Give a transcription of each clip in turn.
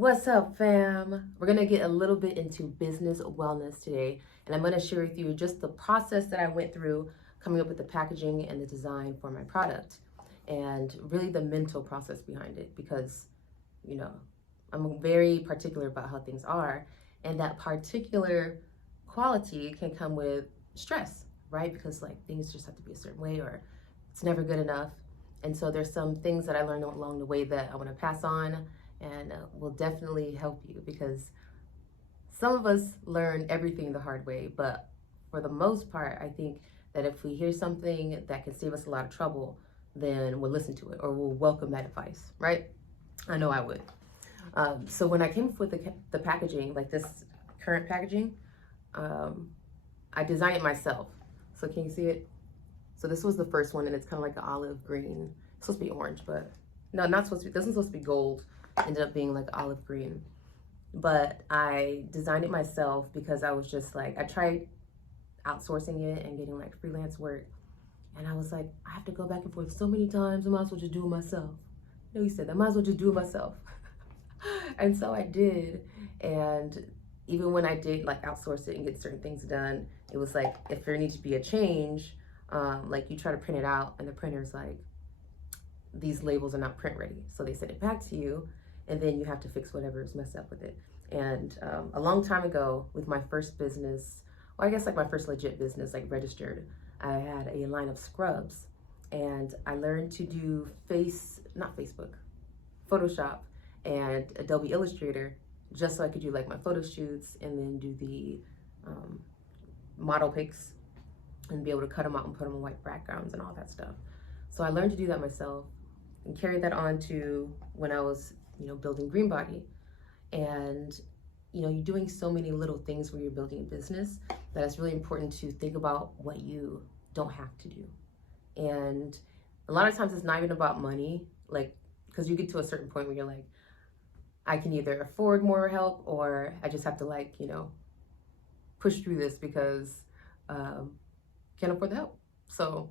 What's up, fam? We're gonna get a little bit into business wellness today, and I'm gonna share with you just the process that I went through coming up with the packaging and the design for my product, and really the mental process behind it because, you know, I'm very particular about how things are, and that particular quality can come with stress, right? Because like things just have to be a certain way or it's never good enough. And so there's some things that I learned along the way that I want to pass on and will definitely help you because some of us learn everything the hard way, but for the most part, I think that if we hear something that can save us a lot of trouble, then we'll listen to it or we'll welcome that advice, right? I know I would. So when I came up with the packaging, like this current packaging, um, I designed it myself. So can you see it? So this was the first one, and it's kind of like an olive green. It's supposed to be orange, but no, not supposed to be. This isn't supposed to be gold. Ended up being like olive green. But I designed it myself because I was just like, I tried outsourcing it and getting like freelance work. And I was like, I have to go back and forth so many times. I might as well just do it myself. No, he said, I might as well just do it myself. And so I did. And even when I did like outsource it and get certain things done, it was like, if there needs to be a change, like you try to print it out and the printer's like, these labels are not print ready. So they send it back to you and then you have to fix whatever is messed up with it. And a long time ago with my first business, well, I guess like my first legit business, like registered, I had a line of scrubs and I learned to do not Facebook, Photoshop and Adobe Illustrator just so I could do like my photo shoots and then do the model pics and be able to cut them out and put them in white backgrounds and all that stuff. So I learned to do that myself and carried that on to when I was, building Greenbody. And, you're doing so many little things when you're building a business that it's really important to think about what you don't have to do. And a lot of times it's not even about money, like, because you get to a certain point where you're like, I can either afford more help or I just have to like, push through this because can't afford the help. So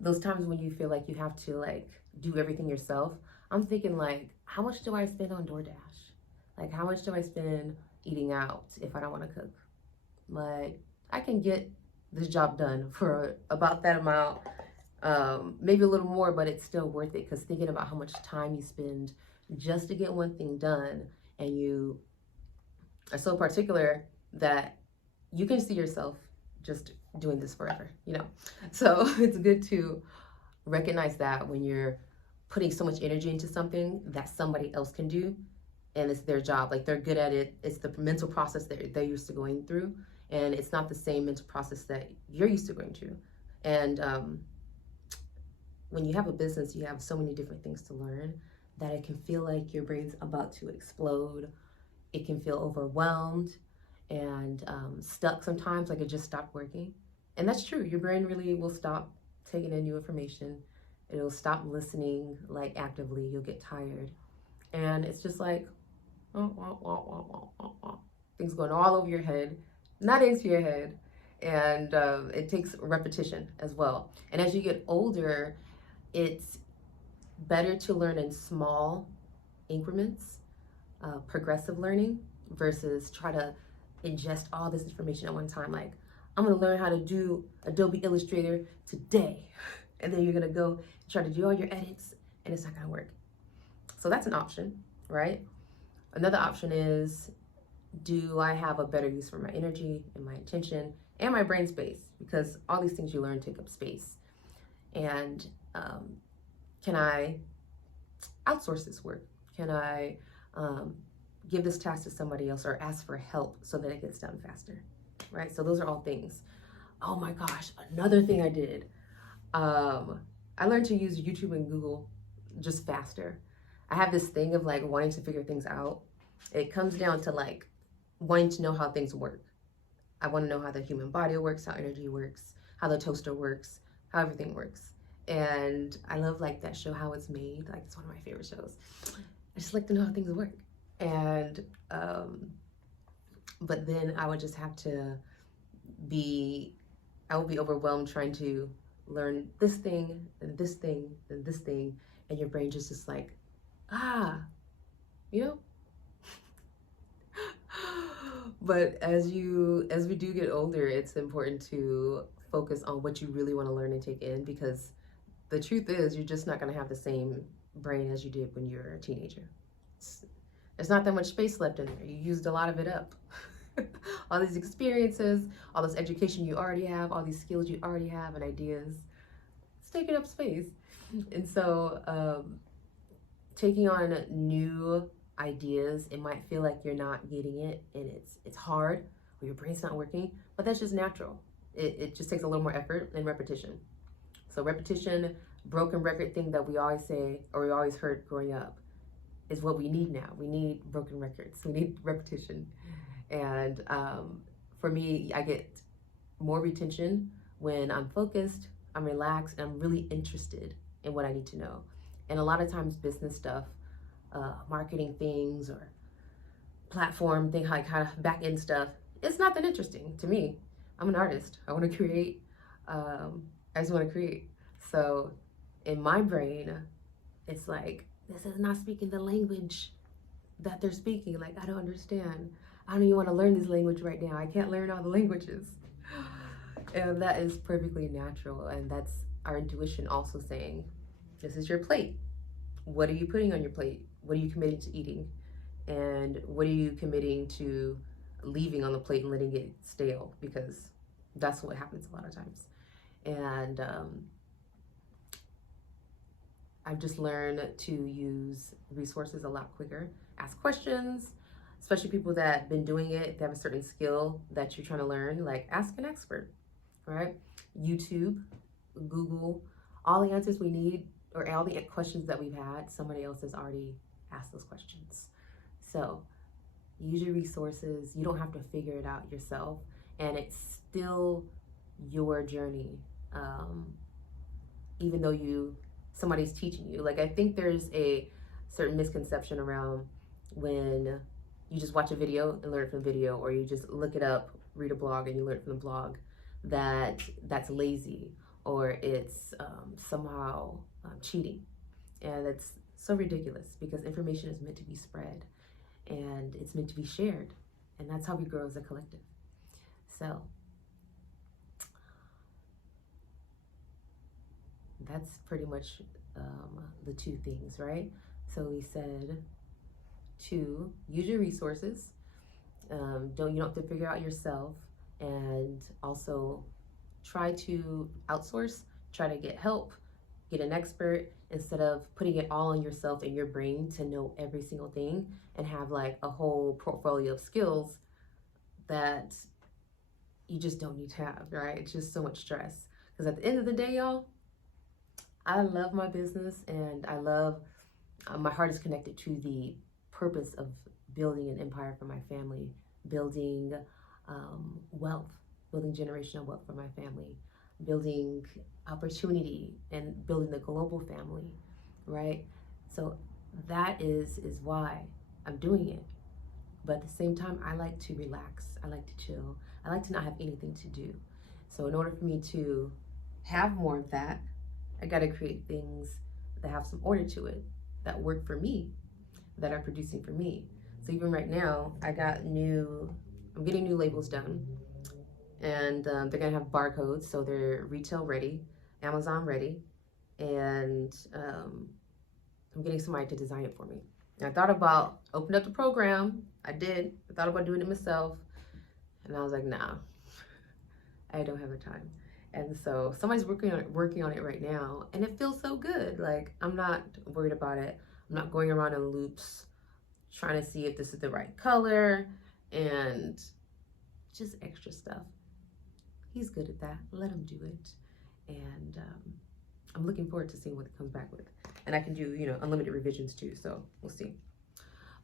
those times when you feel like you have to like do everything yourself, I'm thinking like, how much do I spend on DoorDash? Like, how much do I spend eating out if I don't want to cook? Like, I can get this job done for about that amount, maybe a little more, but it's still worth it because thinking about how much time you spend just to get one thing done, and you are so particular that you can see yourself just doing this forever, So it's good to recognize that when you're putting so much energy into something that somebody else can do and it's their job, like they're good at it, it's the mental process that they're used to going through and it's not the same mental process that you're used to going through. And when you have a business, you have so many different things to learn that it can feel like your brain's about to explode. It can feel overwhelmed and stuck sometimes, like it just stopped working. And that's true. Your brain really will stop taking in new information. It'll stop listening like actively. You'll get tired. And it's just like, things going all over your head, not into your head. And it takes repetition as well. And as you get older, it's better to learn in small increments, progressive learning, versus try to ingest all this information at one time. Like, I'm gonna learn how to do Adobe Illustrator today. And then you're gonna go try to do all your edits and it's not gonna work. So that's an option, right? Another option is, do I have a better use for my energy and my attention and my brain space? Because all these things you learn take up space. And can I outsource this work? Can I give this task to somebody else or ask for help so that it gets done faster, right? So those are all things. Oh my gosh, another thing I did. I learned to use YouTube and Google just faster. I have this thing of like wanting to figure things out. It comes down to like wanting to know how things work. I want to know how the human body works, how energy works, how the toaster works, how everything works. And I love like that show, How It's Made. Like, it's one of my favorite shows. I just like to know how things work. And but then I would just have to I would be overwhelmed trying to learn this thing and this thing and this thing, and your brain just like, you know? But as we do get older, it's important to focus on what you really want to learn and take in, because the truth is you're just not going to have the same brain as you did when you were a teenager. There's not that much space left in there. You used a lot of it up. All these experiences, all this education you already have, all these skills you already have and ideas, it's taking up space. And so taking on new ideas, it might feel like you're not getting it and it's hard or your brain's not working, but that's just natural. It just takes a little more effort and repetition. So repetition, broken record thing that we always say or we always heard growing up is what we need now. We need broken records. We need repetition. And for me, I get more retention when I'm focused, I'm relaxed, and I'm really interested in what I need to know. And a lot of times business stuff, marketing things or platform thing, like kind of back end stuff, it's not that interesting to me. I'm an artist. I want to create. I just want to create. So in my brain, it's like, this is not speaking the language that they're speaking. Like, I don't understand. I don't even want to learn this language right now. I can't learn all the languages. And that is perfectly natural. And that's our intuition also saying, this is your plate. What are you putting on your plate? What are you committing to eating? And what are you committing to leaving on the plate and letting it stale? Because that's what happens a lot of times. And I've just learned to use resources a lot quicker, ask questions, especially people that have been doing it, they have a certain skill that you're trying to learn, like ask an expert, right? YouTube, Google, all the answers we need or all the questions that we've had, somebody else has already asked those questions. So use your resources. You don't have to figure it out yourself, and it's still your journey, even though somebody's teaching you. Like, I think there's a certain misconception around when you just watch a video and learn from the video, or you just look it up, read a blog and you learn from the blog, that's lazy, or it's somehow cheating. And it's so ridiculous, because information is meant to be spread and it's meant to be shared, and that's how we grow as a collective. So that's pretty much the two things, right? So we said to use your resources. You don't have to figure out yourself, and also try to outsource, try to get help, get an expert, instead of putting it all on yourself and your brain to know every single thing and have like a whole portfolio of skills that you just don't need to have, right? It's just so much stress. Because at the end of the day, y'all, I love my business, and I love, my heart is connected to the purpose of building an empire for my family, building wealth, building generational wealth for my family, building opportunity, and building the global family, right? So that is why I'm doing it. But at the same time, I like to relax. I like to chill. I like to not have anything to do. So in order for me to have more of that, I got to create things that have some order to it, that work for me, that are producing for me. So even right now, I'm getting new labels done, and they're gonna have barcodes, so they're retail ready, Amazon ready, and I'm getting somebody to design it for me. And I thought about opening up the program. I thought about doing it myself, and I was like, nah, I don't have the time. And so somebody's working on it right now, and it feels so good. Like, I'm not worried about it. I'm not going around in loops trying to see if this is the right color and just extra stuff. He's good at that. Let him do it. And I'm looking forward to seeing what it comes back with. And I can do, unlimited revisions too, so we'll see.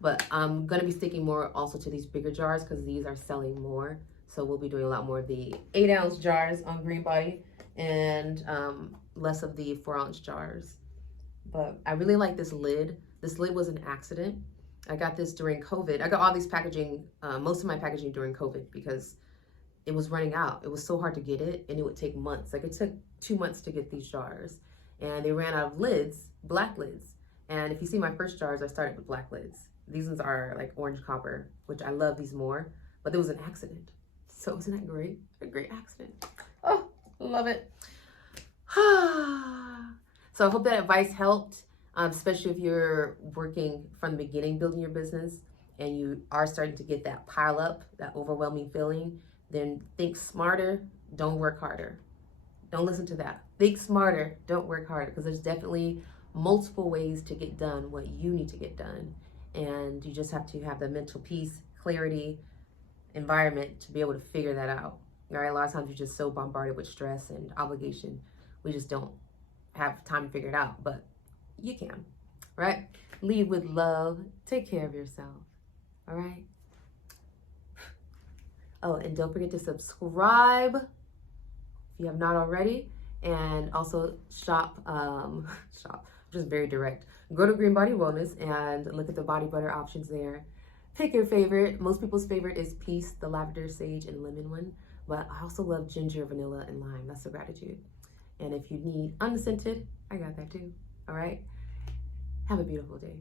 But I'm gonna be sticking more also to these bigger jars, because these are selling more. So we'll be doing a lot more of the 8-ounce jars on Green Body, and less of the 4-ounce jars. But I really like this lid. This lid was an accident. I got this during COVID. I got all these packaging, most of my packaging during COVID, because it was running out. It was so hard to get it, and it would take months. Like, it took 2 months to get these jars, and they ran out of lids, black lids. And if you see my first jars, I started with black lids. These ones are like orange copper, which I love these more, but there was an accident. So isn't that great? A great accident. Oh, love it. So I hope that advice helped, especially if you're working from the beginning, building your business, and you are starting to get that pile up, that overwhelming feeling. Then think smarter, don't work harder. Don't listen to that. Think smarter, don't work harder, because there's definitely multiple ways to get done what you need to get done. And you just have to have the mental peace, clarity, environment to be able to figure that out. All right, a lot of times you're just so bombarded with stress and obligation, we just don't have time to figure it out, but you can, right? Lead with love, take care of yourself, all right? Oh, and don't forget to subscribe if you have not already, and also shop, just very direct. Go to Green Body Wellness and look at the body butter options there. Pick your favorite. Most people's favorite is Peace, the lavender, sage, and lemon one, but I also love ginger, vanilla, and lime. That's the gratitude. And if you need unscented, I got that too, all right? Have a beautiful day.